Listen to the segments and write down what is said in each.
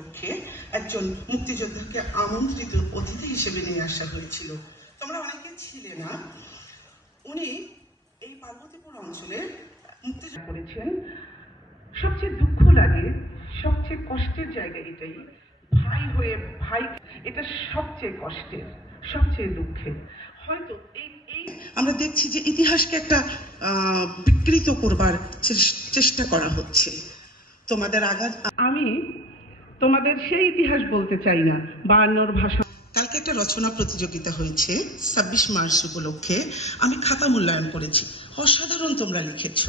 উপলক্ষে একজন মুক্তিযোদ্ধাকে আমন্ত্রিত অতিথি হিসেবে নিয়ে আসা হয়েছিল। তোমরা অনেকে ছিলে না। উনি এই পার্বতীপুর অঞ্চলে মুক্তিযুদ্ধ করেছেন। সবচেয়ে দুঃখ লাগে, সবচেয়ে কষ্টের জায়গা এটাই, ভাই হয়ে ভাই, এটা সবচেয়ে কষ্টের, সবচেয়ে দুঃখের। হয়তো এই আমরা দেখছি যে ইতিহাসকে একটা বিকৃত করবার চেষ্টা করা হচ্ছে। তোমাদের আঘাত, আমি তোমাদের সেই ইতিহাস বলতে চাই না। 52 ভাষা। কালকে একটা রচনা প্রতিযোগিতা হয়েছে 26 মার্চ উপলক্ষে। আমি খাতা মূল্যায়ন করেছি। অসাধারণ তোমরা লিখেছ।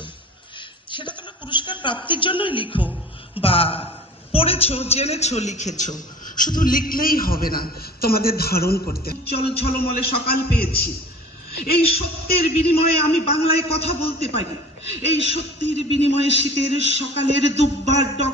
সেটা তোমরা পুরস্কার প্রাপ্তির জন্যই লিখো বা পড়েছো, জেনেছো, লিখেছো। শুধু লিখলেই হবে না, তোমাদের ধারণ করতে। ঝলমলে সকাল পেয়েছি। এই সত্যের বিনিময়ে আমি বাংলায় কথা বলতে পারি। এই সত্যের বিনিময়ে শীতের সকালের দুব্বার ডক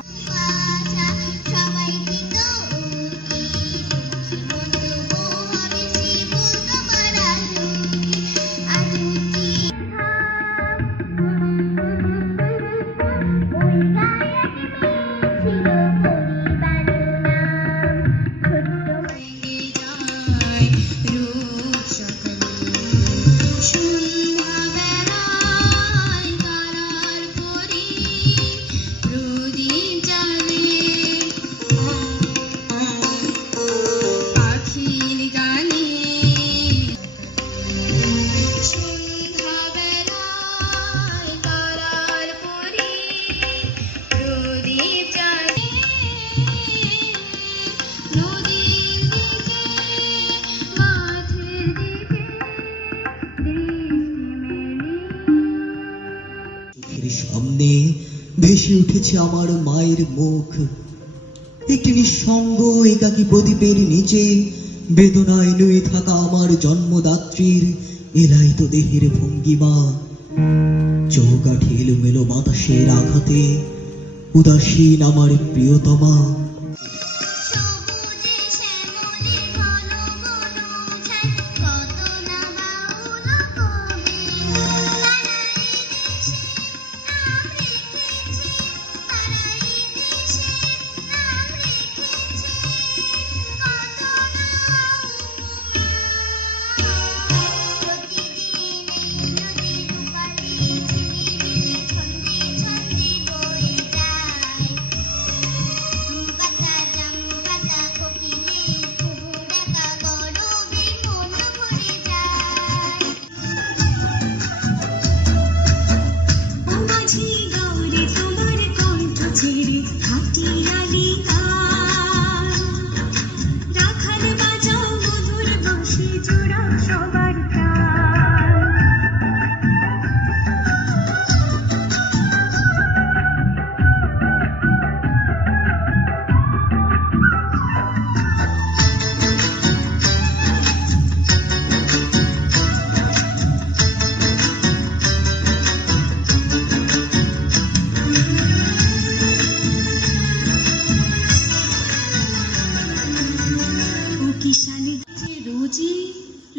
সামনে ভেসে উঠেছে আমার মায়ের মুখ। একটি নিঃসঙ্গ একাকী প্রদীপের নিচে বেদনায় নুয়ে থাকা আমার জন্মদাত্রীর এলাইতো দেহের ভঙ্গিমা। চৌকাঠি এলোমেলো বাতাসের আঘাতে উদাসীন আমার প্রিয়তমা।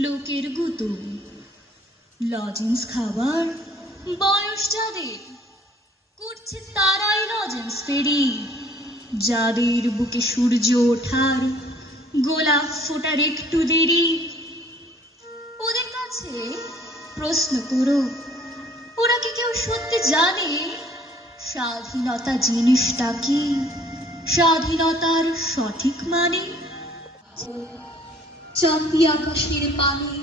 লোকের গুতো লজেন্স খাবার বয়স যাদের করছে তারাই লজেন্স ফেরি। যাদের বুকে সূর্য ওঠার গোলাপ ফোটার একটু দেরি, ওদের কাছে প্রশ্ন করো, ওরা কি কেউ সত্যি জানে স্বাধীনতা জিনিসটা কি, স্বাধীনতার সঠিক মানে? চাঁদি আকাশের পানে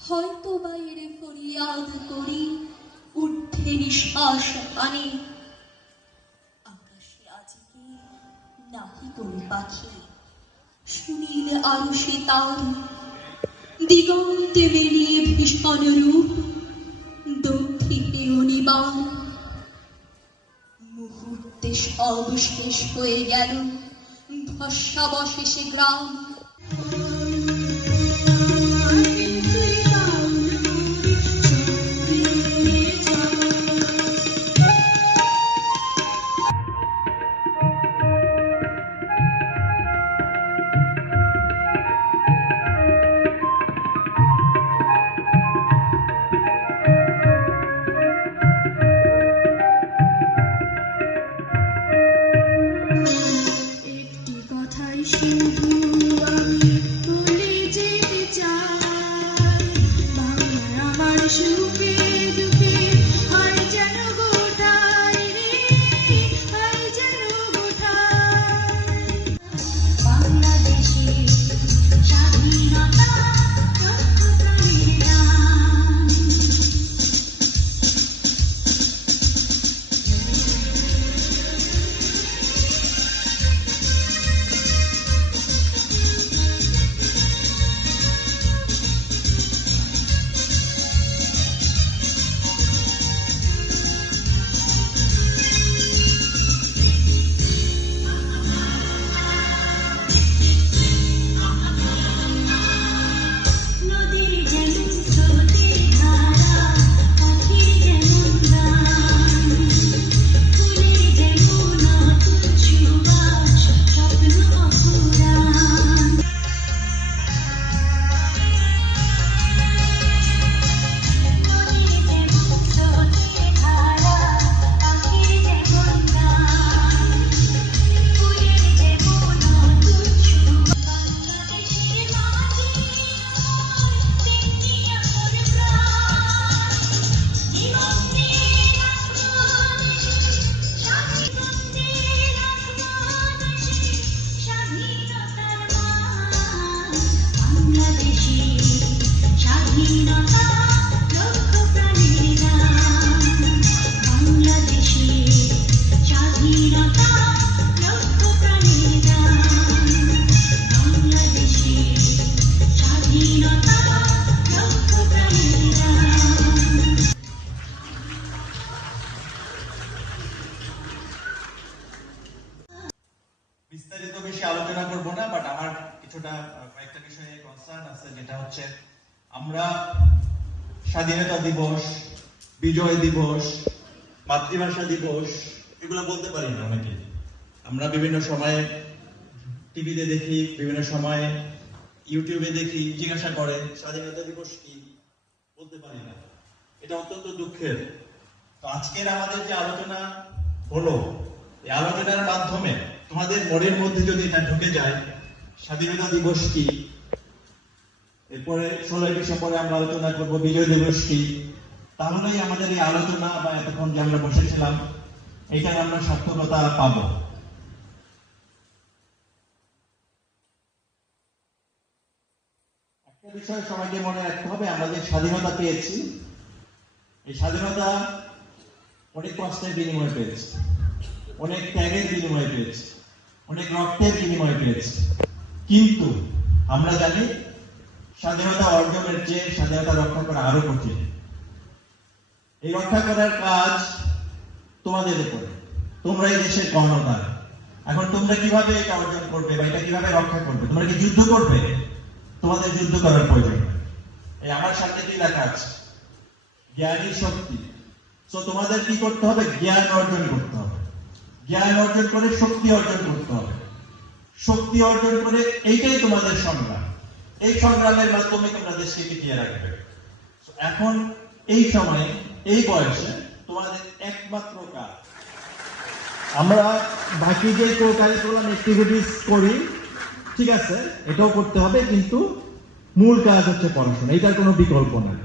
হয়তো বাইরে ফরিয়াদ করি, ঊর্ধ্বে নিঃশ্বাস পানে। আকাশে আজকে নাহি কোন পাখি, সুনীল আরশে তার দিগন্তে বেরিয়ে ভীষণ রূপ, দক্ষিণে অনিবার। মুহূর্তে সব শেষ হয়ে গেল, ভস্মাবশেষে গ্রাম। শুধু আমি ভুলে যেতে চাই বাংলা আমার সুখে দুঃখে হয় যেন গোটায় রে হয় যেন গোটায় বাংলাদেশে স্বাধীনতা লক্ষ প্রাণের গান নদীর যেমন স্রোতের ধারা পাখির যেমন গান ফুলের যেমন নতুন সুবাস স্বপ্ন অপুরাণ নদীর যেমন স্রোতের ধারা পাখির যেমন গান ফুলের যেমন নতুন সুবাস বাংলাদেশের মাঝে দেখি আমার প্রাণ জীবন দিয়ে রাখবো স্বাধীন দিয়ে রাখবো স্বাধীনতার মান বাংলাদেশে স্বাধীনতা লক্ষ প্রাণের গান বাংলাদেশে স্বাধীনতা লক্ষ প্রাণের গান বাংলাদেশে স্বাধীনতা লক্ষ প্রাণের গান বিস্তারিত বেশি আলোচনা করব না, বাট আমার কিছুটা কয়েকটা বিষয়ে কনসার্ন আছে, যেটা হচ্ছে আমরা স্বাধীনতা দিবস, বিজয় দিবস, মাতৃভাষা দিবস এগুলো বলতে পারি না অনেকে। আমরা বিভিন্ন সময়ে টিভিতে দেখি, বিভিন্ন সময়ে ইউটিউবে দেখি, জিজ্ঞাসা করে স্বাধীনতা দিবস কি, বলতে পারি না। এটা অত্যন্ত দুঃখের। তো আজকের আমাদের যে আলোচনা হলো, এই আলোচনার মাধ্যমে তোমাদের মনের মধ্যে যদি এটা ঢুকে যায় স্বাধীনতা দিবস কি, এরপরে 16 ডিসেম্বরে আমরা আলোচনা করব বিজয় দিবস কি, তাহলেই আমাদের এই আলোচনা বা এতক্ষণ যে আমরা বসেছিলাম এইটার আমরা সার্থকতা পাবো। একটা বিষয় সবাইকে মনে রাখতে হবে, আমরা যে স্বাধীনতা পেয়েছি, এই স্বাধীনতা অনেক কষ্টের বিনিময়ে পেয়েছি, অনেক ত্যাগের বিনিময়ে পেয়েছি, অনেক রক্তের বিনিময়ে পেয়েছি। কিন্তু আমরা জানি স্বাধীনতা অর্জনের চেয়ে স্বাধীনতা রক্ষা করা আরো কঠিন। এই রক্ষা করার কাজ তোমাদের উপরে, তোমরা এই দেশের কর্ণধার। এখন তোমরা কিভাবে এটা অর্জন করবে বা এটা কিভাবে রক্ষা করবে? তোমরা কি যুদ্ধ করবে? তোমাদের যুদ্ধ করার প্রয়োজন। এই আমার সামনে কি লেখা আছে? জ্ঞানী শক্তি। তো তোমাদের কি করতে হবে? জ্ঞান অর্জন করতে হবে। জ্ঞান অর্জন করে শক্তি অর্জন করতে হবে। শক্তি অর্জন করে এইটাই তোমাদের সংগ্রাম। এই সংগ্রামের মাধ্যমে তোমরা দেশকে টিকিয়ে রাখবে। এখন এই সময়ে, এই বয়সে তোমাদের একমাত্র কাজ, আমরা বাকি যে কারিকুলাম অ্যাক্টিভিটিস করি, ঠিক আছে, এটাও করতে হবে, কিন্তু মূল কাজ হচ্ছে পড়াশোনা। এটার কোনো বিকল্প নাই।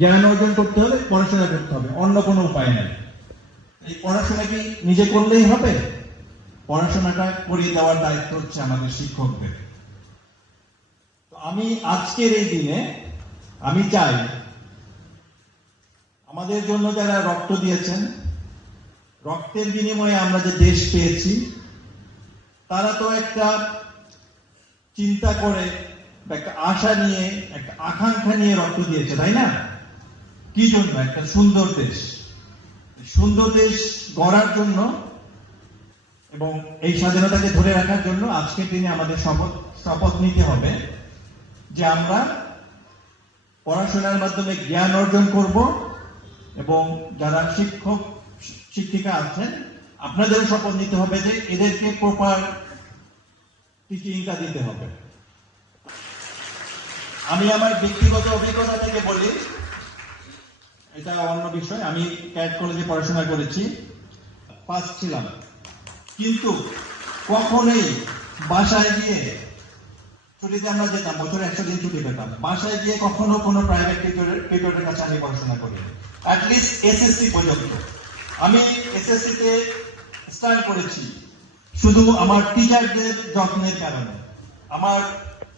জ্ঞান অর্জন করতে হলে পড়াশোনা করতে হবে, অন্য কোনো উপায় নেই। এই পড়াশোনা কি নিজে করলেই হবে? পড়াশোনাটা করিয়ে দেওয়ার দায়িত্ব হচ্ছে আমাদের শিক্ষকদের। তো আমি আজকের এই দিনে আমি চাই আমাদের জন্য যারা রক্ত দিয়েছেন, রক্তের বিনিময়ে আমরা যে দেশ পেয়েছি, তারা তো একটা চিন্তা করে, একটা আশা নিয়ে, একটা আকাঙ্ক্ষা নিয়ে রক্ত দিয়েছে, তাই না? কি জন্য? একটা সুন্দর দেশ, সুন্দর দেশ গড়ার জন্য এবং এই স্বাধীনতাকে ধরে রাখার জন্য আজকের দিনে আমাদের শপথ নিতে হবে যে আমরা পড়াশোনার মাধ্যমে জ্ঞান অর্জন করব, এবং যারা শিক্ষক শিক্ষিকা আছেন আপনাদের শপথ নিতে হবে যে এদেরকে প্রপার টিচিংটা দিতে হবে। আমি আমার ব্যক্তিগত অভিজ্ঞতা থেকে বলি, এটা অন্য বিষয়। আমি ক্যাট কলেজে পড়াশোনা করেছি, ফার্স্ট ছিলাম, কিন্তু কখনোই বাসায় গিয়ে ছুটিতে আমরা যেতাম, বছরে 100 দিন ছুটি পেতাম, বাসায় গিয়ে কখনো কোনো প্রাইভেট টিউটরের কাছে আমি পড়াশোনা করি, অ্যাটলিস্ট এসএসসি পর্যন্ত। আমি এসএসসি তে স্টার্ট করেছি শুধু আমার টিচারদের যত্নের কারণে। আমার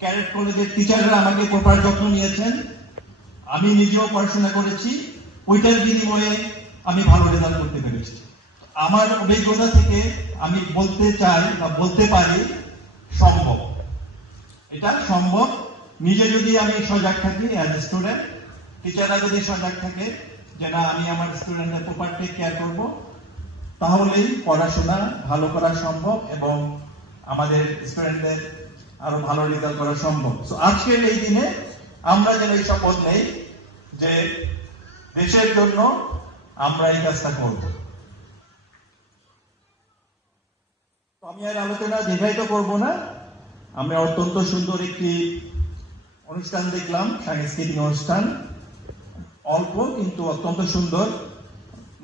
ক্যাডেট কলেজের টিচাররা আমাকে প্রপার যত্ন নিয়েছেন, আমি নিজেও পড়াশোনা করেছি, ওইটার বিনিময়ে আমি ভালো রেজাল্ট করতে পেরেছি। আমার অভিজ্ঞতা থেকে আমি বলতে চাই বা বলতে পারি সম্ভব, এটা সম্ভব। নিজে যদি আমি সজাগ থাকি অ্যাজ এ স্টুডেন্ট, টিচাররা যদি সজাগ থাকে যে না আমি আমার স্টুডেন্টদের প্রপার টেক কেয়ার করবো, তাহলেই পড়াশোনা ভালো করা সম্ভব এবং আমাদের স্টুডেন্টদের আরো ভালো রেজাল্ট করা সম্ভব। তো আজকের এই দিনে আমরা যেন এই শপথ নেই যে দেশের জন্য আমরা এই কাজটা করব। তো আমি আর আলোচনা দীর্ঘায়িত করব না। আমরা অত্যন্ত সুন্দর একটি অনুষ্ঠান দেখলাম, সাংস্কৃতিক অনুষ্ঠান, অল্প কিন্তু অত্যন্ত সুন্দর,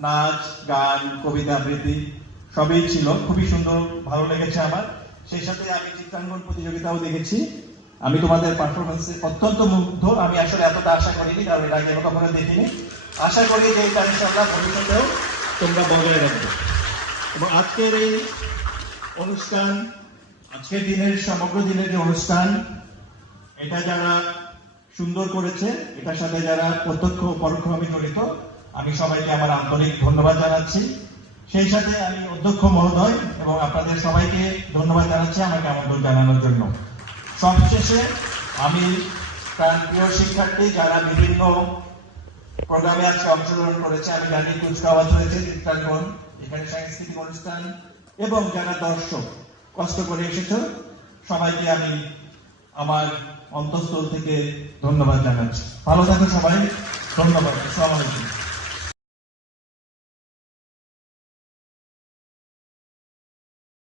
নাচ গান কবিতা আবৃত্তি সবই ছিল, খুবই সুন্দর, ভালো লেগেছে আমার। সেই সাথে আমি চিত্রাঙ্কন প্রতিযোগিতাও দেখেছি। আমি তোমাদের পারফরমেন্সে অত্যন্ত মুগ্ধ। আমি আসলে এতটা আশা করিনি, কারণ এর আগে কখনো দেখিনি। আশা করি যে এটা ইনশাআল্লাহ ভবিষ্যতেও তোমরা বজায় রাখবে। এবং আজকের এই অনুষ্ঠান, আজকের দিনের সমগ্র দিনের যে অনুষ্ঠান, এটা যারা সুন্দর করেছে, এটার সাথে যারা প্রত্যক্ষ পরোক্ষভাবে জড়িত, আমি সবাইকে আমার আন্তরিক ধন্যবাদ জানাচ্ছি। সেই সাথে আমি অধ্যক্ষ মহোদয় এবং আপনাদের সবাইকে ধন্যবাদ জানাচ্ছি আমাকে আমন্ত্রণ জানানোর জন্য। সবশেষে আমি প্রিয় শিক্ষার্থী যারা বিভিন্ন প্রোগ্রামে আজকে অংশগ্রহণ করেছে, আমি জানি কুচকাওয়াজ হয়েছে, চিত্রাঙ্কন, এখানে সাংস্কৃতিক অনুষ্ঠান, এবং যারা দর্শক কষ্ট করে এসেছে, সবাইকে আমি আমার অন্তঃস্থল থেকে ধন্যবাদ জানাচ্ছি। ভালো থাকুন সবাই, ধন্যবাদ। আসসালামু আলাইকুম।